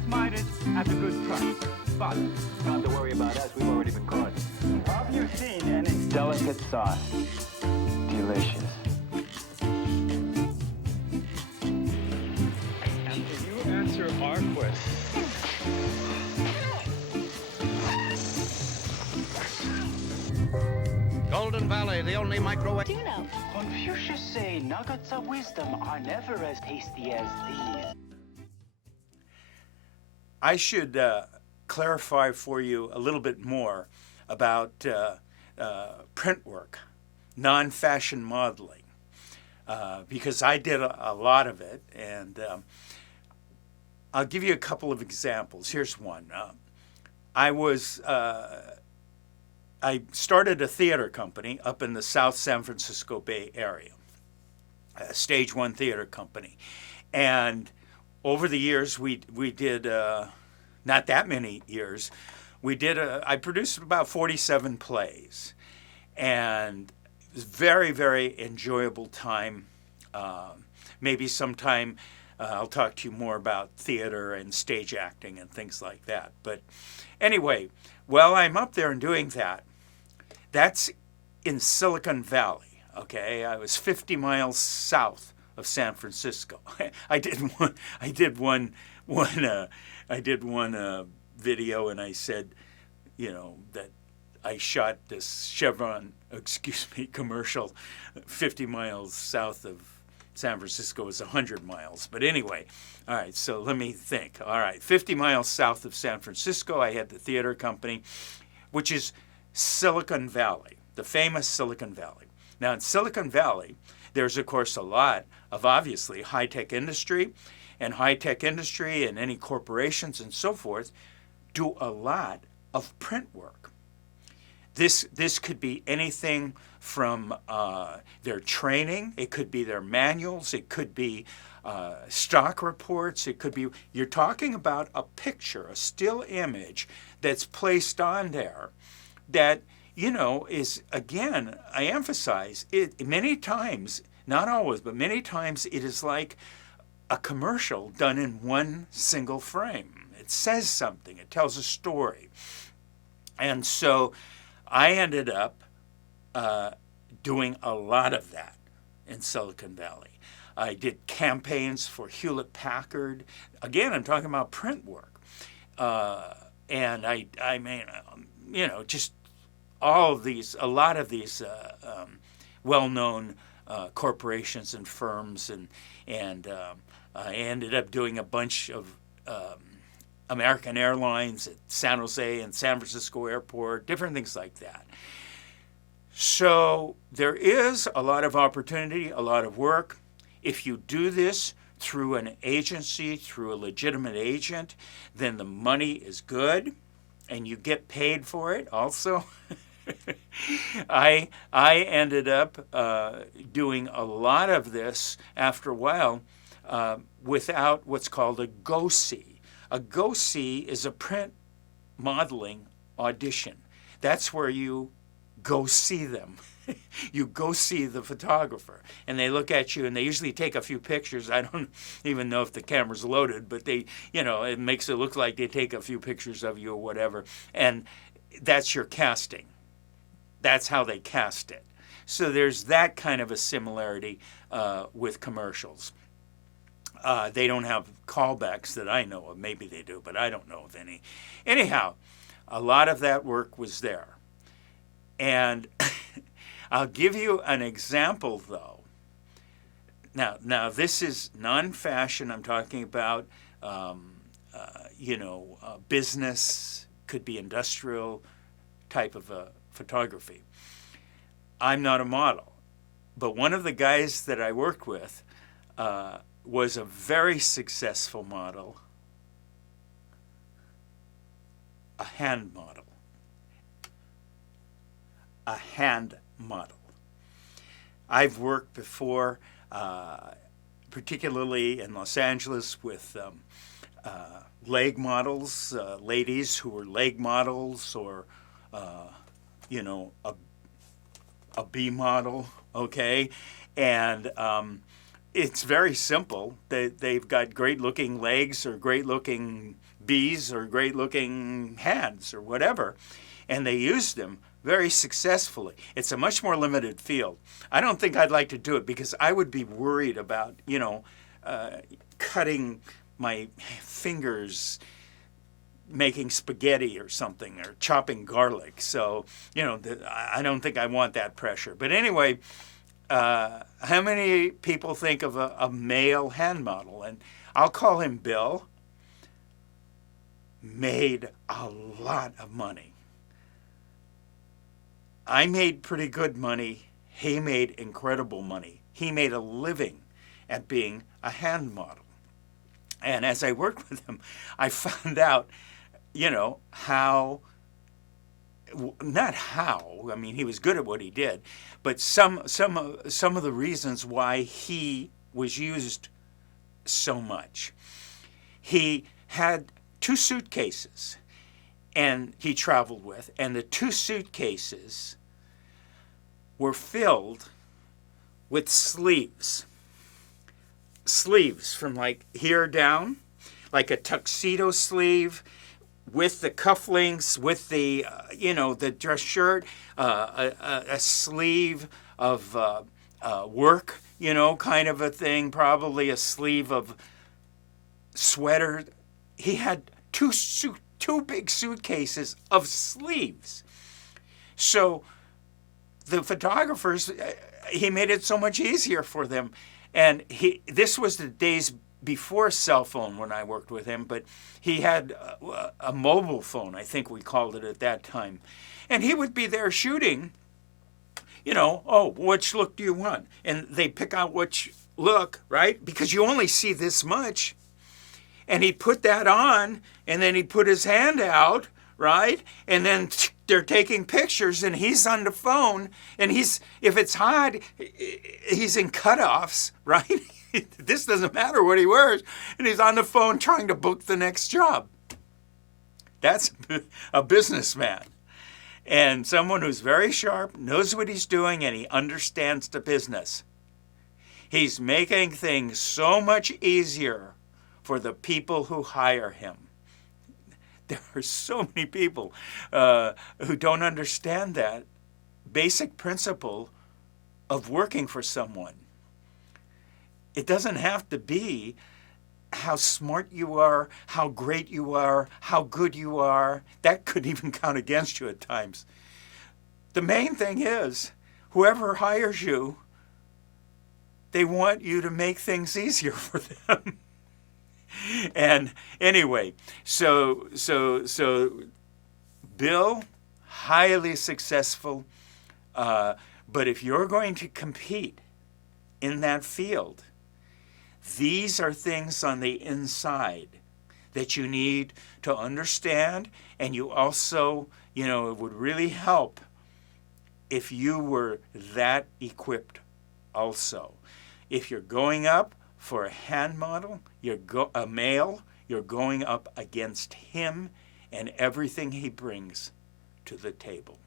just might it at a good price. But Not to worry about us, we've already been caught. have you seen any Delicate sauce. Delicious. And can you answer our question? Golden Valley, the only microwave. Do you know? Confucius say nuggets of wisdom are never as tasty as these. I should clarify for you a little bit more about print work, non-fashion modeling, because I did a lot of it, and I'll give you a couple of examples. Here's one. I started a theater company up in the South San Francisco Bay Area, a Stage One theater company, and over the years we did not that many years. I produced about 47 plays, and it was very, very enjoyable time. Maybe sometime I'll talk to you more about theater and stage acting and things like that. But anyway, while I'm up there and doing that, that's in Silicon Valley. Okay, I was 50 miles south of San Francisco. I did one video, and I said, that I shot this Chevron, commercial 50 miles south of San Francisco. Is 100 miles. But anyway, all right, so let me think. All right, 50 miles south of San Francisco, I had the theater company, which is Silicon Valley, the famous Silicon Valley. Now, in Silicon Valley, there's, of course, a lot of, obviously, high-tech industry, and high-tech industry and any corporations and so forth do a lot of print work. This could be anything from their training, it could be their manuals, it could be stock reports, it could be, you're talking about a picture, a still image that's placed on there that, is, again, I emphasize, it many times, not always, but many times it is like a commercial done in one single frame. It says something, it tells a story. And so I ended up doing a lot of that in Silicon Valley. I did campaigns for Hewlett Packard. Again, I'm talking about print work. And I mean, just all of these, a lot of these well-known corporations and firms, and I ended up doing a bunch of American Airlines at San Jose and San Francisco Airport, different things like that. So there is a lot of opportunity, a lot of work. If you do this through an agency, through a legitimate agent, then the money is good, and you get paid for it also. I ended up doing a lot of this after a while without what's called a go-see. A go-see is a print modeling audition. That's where you go see them. You go see the photographer, and they look at you, and they usually take a few pictures. I don't even know if the camera's loaded, but they, it makes it look like they take a few pictures of you or whatever, and that's your casting. That's how they cast it. So there's that kind of a similarity with commercials. They don't have callbacks that I know of. Maybe they do, but I don't know of any. Anyhow, a lot of that work was there. And I'll give you an example, though. Now this is non-fashion. I'm talking about, business, could be industrial type of photography. I'm not a model, but one of the guys that I worked with was a very successful model, a hand model. A hand model. I've worked before, particularly in Los Angeles, with leg models, ladies who were leg models, or a B model, okay? And it's very simple. They've got great-looking legs or great-looking bees or great-looking hands or whatever, and they used them very successfully. It's a much more limited field. I don't think I'd like to do it because I would be worried about, cutting my fingers making spaghetti or something, or chopping garlic. So, I don't think I want that pressure. But anyway, how many people think of a male hand model? And I'll call him Bill. Made a lot of money. I made pretty good money. He made incredible money. He made a living at being a hand model. And as I worked with him, I found out, not how, I mean, he was good at what he did, but some of the reasons why he was used so much. He had 2 suitcases and he traveled with, and the 2 suitcases were filled with sleeves from like here down, like a tuxedo sleeve with the cufflinks, with the the dress shirt, a sleeve of work, kind of a thing, probably a sleeve of sweater. He had 2 big suitcases of sleeves. So the photographers, he made it so much easier for them. And this was the days before cell phone when I worked with him, but he had a mobile phone, I think we called it at that time. And he would be there shooting, which look do you want? And they pick out which look, right? Because you only see this much. And he'd put that on, and then he'd put his hand out, right? And then they're taking pictures, and he's on the phone, and if it's hot, he's in cutoffs, right? This doesn't matter what he wears, and he's on the phone trying to book the next job. That's a businessman. And someone who's very sharp, knows what he's doing, and he understands the business. He's making things so much easier for the people who hire him. There are so many people who don't understand that basic principle of working for someone. It doesn't have to be how smart you are, how great you are, how good you are. That could even count against you at times. The main thing is, whoever hires you, they want you to make things easier for them. And anyway, so Bill, highly successful, but if you're going to compete in that field, these are things on the inside that you need to understand, and you also, it would really help if you were that equipped also. If you're going up for a hand model, a male, you're going up against him and everything he brings to the table.